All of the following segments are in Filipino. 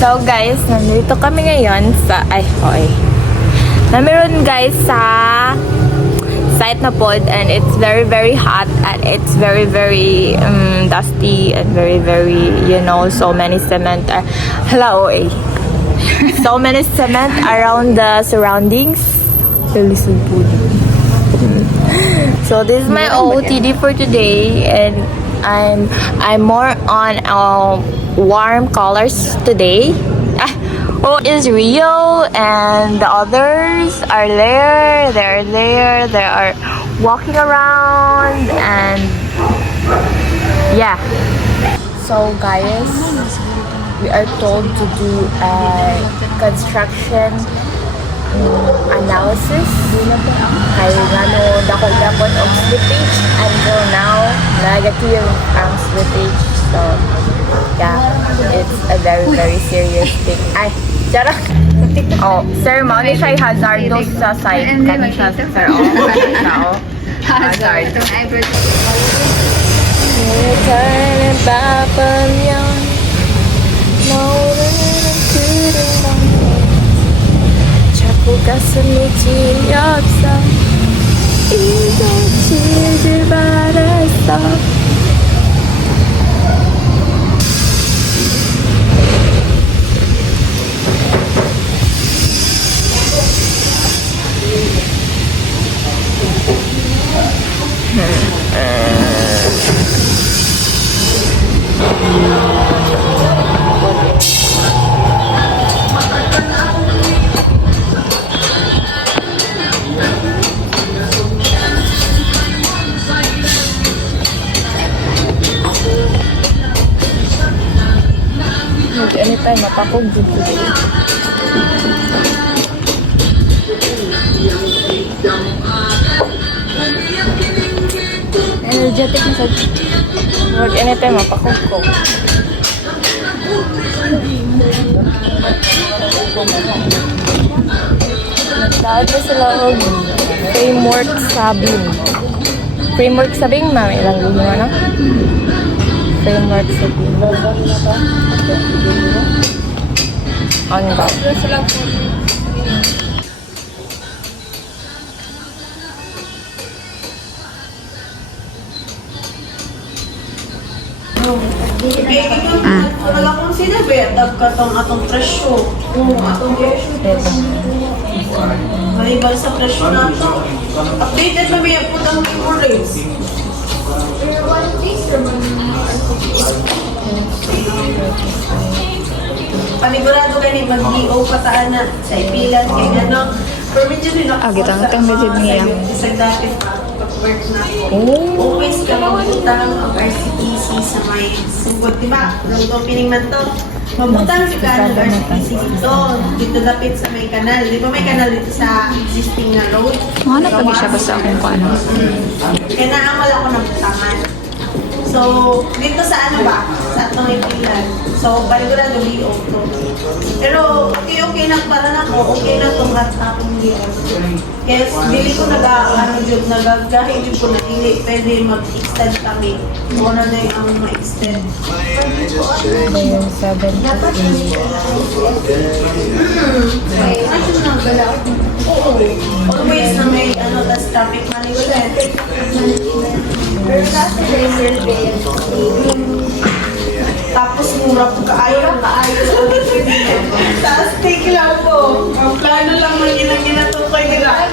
So guys, nandito kami ngayon sa Namiron guys sa site na pod, and it's very hot and it's very dusty and very so many cement so many cement around the surroundings. So this is my OOTD for today, and I'm more on warm colors today. Is Rio and the others are there. They're there. They are walking around, and yeah. So guys, we are told to do a construction analysis. Kaya ano, dako-dakot of slippage. Until now, negative ang slippage. So yeah, it's a very serious thing. Ay, charot. Oh, sir, mo ni siya hazardous sa site. Kani siya, sir. Hazard. Anytime mapakog dito. Energetic na sa work. Anytime mapakog ko. Nagdaad na sila og framework sabing. Framework sabing, mami. Ilang gulo na? Framework sabing. Ano ba? Wala kong sinabi, atong presyo. Atong presyo. Malibang sa presyo na ito. Updated na may po ng labor rates. Panigurado gani mag-EO pataan na sa ipilan kaya no. Pero medyo rin ako. Gitang medyo niya. Isang dati work na ako. Always ka mabutang ang RCTC sa may sugod, diba? Nung opening man to, mabutang ka ng RCTC dito. Dito dapit sa may kanal. Di ba may kanal dito sa existing na road? Ano pag siya basta akong kano? Kaya naamal ako ng butangan. So, dito sa ano ba? Sa atong ipilan. So, panigurado BO to. Pero, okay na para na ko. Okay na itong atong BO. Kaya, dili ko nagagahin yun ko na hindi. Pwede mag-extend kami. Muna na yung ma-extend. Yung 7. Always na may tas traffic manigulan. Pero kasi tapos mura po kaayo. Tapos take lang po. Ang plano lang man ginatukoy nila.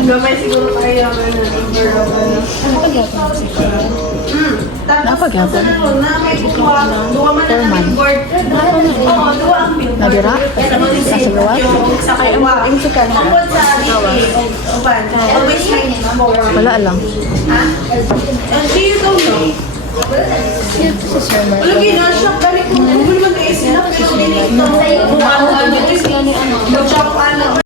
Gamay siguro kayo ang number of Napag-yapon? Na may kukuha. Duwa man na namin board. Oo, duwa ang billboard. Nadira? Nasa gawa? Sa kaiwa. Tungkol sa DP. Uban. Always may number. Wala lang. Ha? Do you don't know? Wala ginasyak. Balik mo. Google mag-isin na. Pero hindi ito. Kung ano. Mag-shop ano.